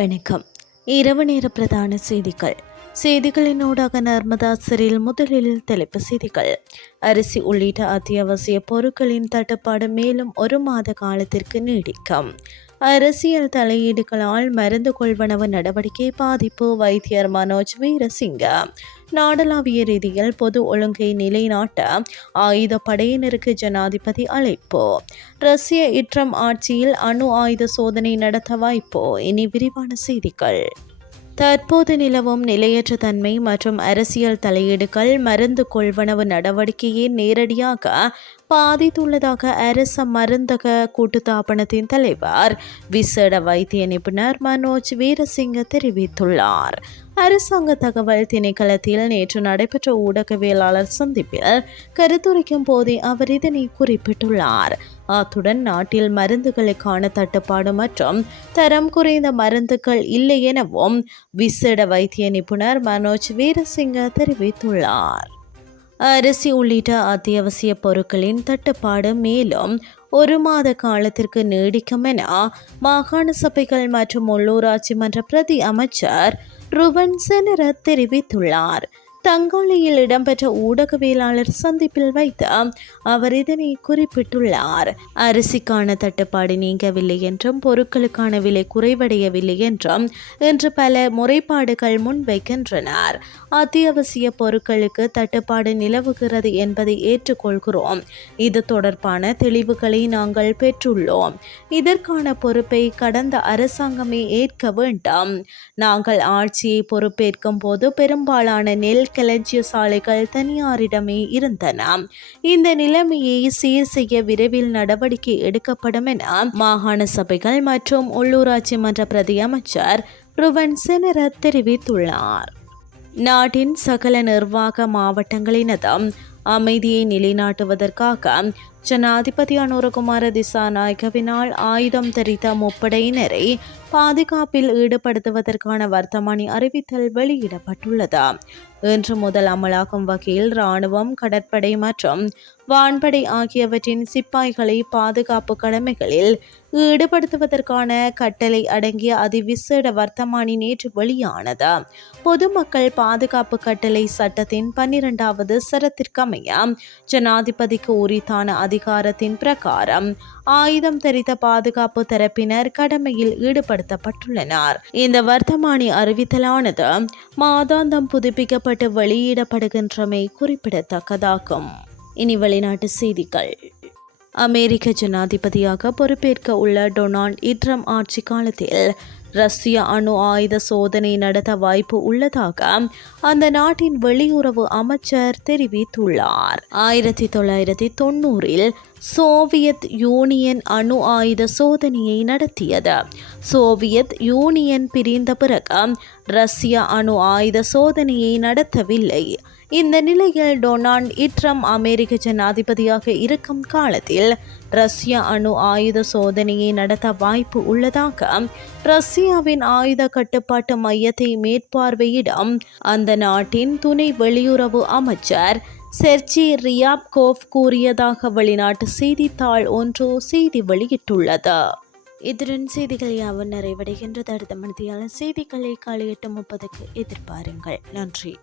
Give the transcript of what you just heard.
வணக்கம். இரவு நேர பிரதான செய்திகள். செய்திகளின் ஊடாக நர்மதாசரில் முதலில் தலைப்பு செய்திகள். அரிசி உள்ளிட்ட அத்தியாவசிய பொருட்களின் தட்டுப்பாடு மேலும் ஒரு மாத காலத்திற்கு நீடிக்கும். அரசியல் தலையீடுகளால் மருந்து கொள்வனவு நடவடிக்கை பாதிப்பு வைத்தியர் மனோஜ் வீரசிங்க. நாடளாவிய ரீதியில் பொது ஒழுங்கை நிலைநாட்ட ஆயுத படையினருக்கு ஜனாதிபதி அழைப்பு. ரஷ்ய இற்றம் ஆட்சியில் அணு ஆயுத சோதனை நடத்த வாய்ப்போ. இனி விரிவான செய்திகள். தற்போது நிலவும் நிலையற்ற தன்மை மற்றும் அரசியல் தலையீடுகள் மருந்து கொள்வனவு நடவடிக்கையை நேரடியாக பாதித்துள்ளதாக அரச மருந்தக கூட்டுத்தாபனத்தின் தலைவர் விசேட வைத்திய நிபுணர் மனோஜ் வீரசிங்க தெரிவித்துள்ளார். அரசாங்க தகவல் திணைக்களத்தில் நேற்று நடைபெற்ற ஊடகவியலாளர் சந்திப்பில் கருத்துரைக்கும் போதே அவர் இதனை குறிப்பிட்டுள்ளார். அத்துடன் நாட்டில் மருந்துகளுக்கான தட்டுப்பாடு மற்றும் தரம் குறைந்த மருந்துகள் இல்லை எனவும் விசேட வைத்திய நிபுணர் மனோஜ் வீரசிங்க தெரிவித்துள்ளார். அரிசி உள்ளிட்ட அத்தியாவசிய பொருட்களின் தட்டுப்பாடு மேலும் ஒரு மாத காலத்திற்கு நீடிக்கும் என மாகாண சபைகள் மற்றும் உள்ளூராட்சி மன்ற பிரதி அமைச்சர் ருவன் செனர தெரிவித்துள்ளார். தங்கோலியில் இடம்பெற்ற ஊடகவியலாளர் சந்திப்பில் வைத்து அவர் இதனை குறிப்பிட்டுள்ளார். அரிசிக்கான தட்டுப்பாடு நீங்கவில்லை என்றும் பொருட்களுக்கான விலை குறைவடையவில்லை என்றும் இன்று பல முறைப்பாடுகள் முன்வைக்கின்றனர். அத்தியாவசிய பொருட்களுக்கு தட்டுப்பாடு நிலவுகிறது என்பதை ஏற்றுக்கொள்கிறோம். இது தொடர்பான தெளிவுகளை நாங்கள் பெற்றுள்ளோம். இதற்கான பொறுப்பை கடந்த அரசாங்கமே ஏற்க வேண்டும். நாங்கள் ஆட்சியை பொறுப்பேற்கும் போது பெரும்பாலான நெல் களஞ்சிய சாலைகள் தனியாரிடமே இருந்தன. இந்த நிலைமையை சீர் செய்ய விரைவில் நடவடிக்கை எடுக்கப்படும் என மாகாண சபைகள் மற்றும் உள்ளூராட்சி மன்ற பிரதி அமைச்சர் ருவன் செனர தெரிவித்துள்ளார். நாட்டின் சகல நிர்வாக மாவட்டங்களினதும் அமைதியை நிலைநாட்டுவதற்காக ஜனாதிபதி அனுரகுமார திசாநாயகவினால் ஆயுதம் தரித்த முப்படையினரை பாதுகாப்பில் ஈடுபடுத்துவதற்கான வர்த்தமானி அறிவித்தல் வெளியிடப்பட்டுள்ளது. இன்று முதல் அமலாகும் வகையில் இராணுவம் கடற்படை மற்றும் வான்படை ஆகியவற்றின் சிப்பாய்களை பாதுகாப்பு கடமைகளில் ஈடுபடுத்துவதற்கான கட்டளை அடங்கிய அதிவிசேட வர்த்தமானி நேற்று வெளியானது. பொதுமக்கள் பாதுகாப்பு கட்டளை சட்டத்தின் பன்னிரெண்டாவது சரத்திற்கு அமைய ஜனாதிபதிக்கு உரித்தான அதிகாரத்தின் பிரகாரம் ஆயுதம் தரித்த பாதுகாப்பு தரப்பினர் கடமையில் ஈடுபடுத்தப்பட்டுள்ளனர். இந்த வர்த்தமானி அறிவித்தலானது மாதாந்தம் புதுப்பிக்கப்பட்டு வெளியிடப்படுகின்றமை குறிப்பிடத்தக்கதாகும். இனி வெளிநாட்டு செய்திகள். அமெரிக்க ஜனாதிபதியாக பொறுப்பேற்க உள்ள டொனால்ட் இட்ரம் ஆட்சி காலத்தில் ரஷ்ய அணு ஆயுத சோதனை நடத்த வாய்ப்பு உள்ளதாக அந்த நாட்டின் வெளியுறவு அமைச்சர் தெரிவித்துள்ளார். ஆயிரத்தி தொள்ளாயிரத்தி தொண்ணூறில் சோவியத் யூனியன் அணு ஆயுத சோதனையை நடத்தியது. சோவியத் யூனியன் பிரிந்த பிறகு ரஷ்ய அணு ஆயுத சோதனையை நடத்தவில்லை. இந்த நிலையில் டொனால்ட் இட்ரம் அமெரிக்க ஜனாதிபதியாக இருக்கும் காலத்தில் ரஷ்ய அணு ஆயுத சோதனையை நடத்த வாய்ப்பு உள்ளதாக ரஷ்யாவின் ஆயுத கட்டுப்பாட்டு மையத்தை மேற்பார்வையிடும் அந்த நாட்டின் துணை வெளியுறவு அமைச்சர் செர்ச்சி ரியாப்கோவ் கூறியதாக வெளிநாட்டு செய்தித்தாள் ஒன்று செய்தி வெளியிட்டுள்ளது. இதுடன் செய்திகள் யாவும் நிறைவடைகின்றது. அடுத்த மனதியான செய்திகளை காலை எட்டு முப்பதுக்கு எதிர்பாருங்கள். நன்றி.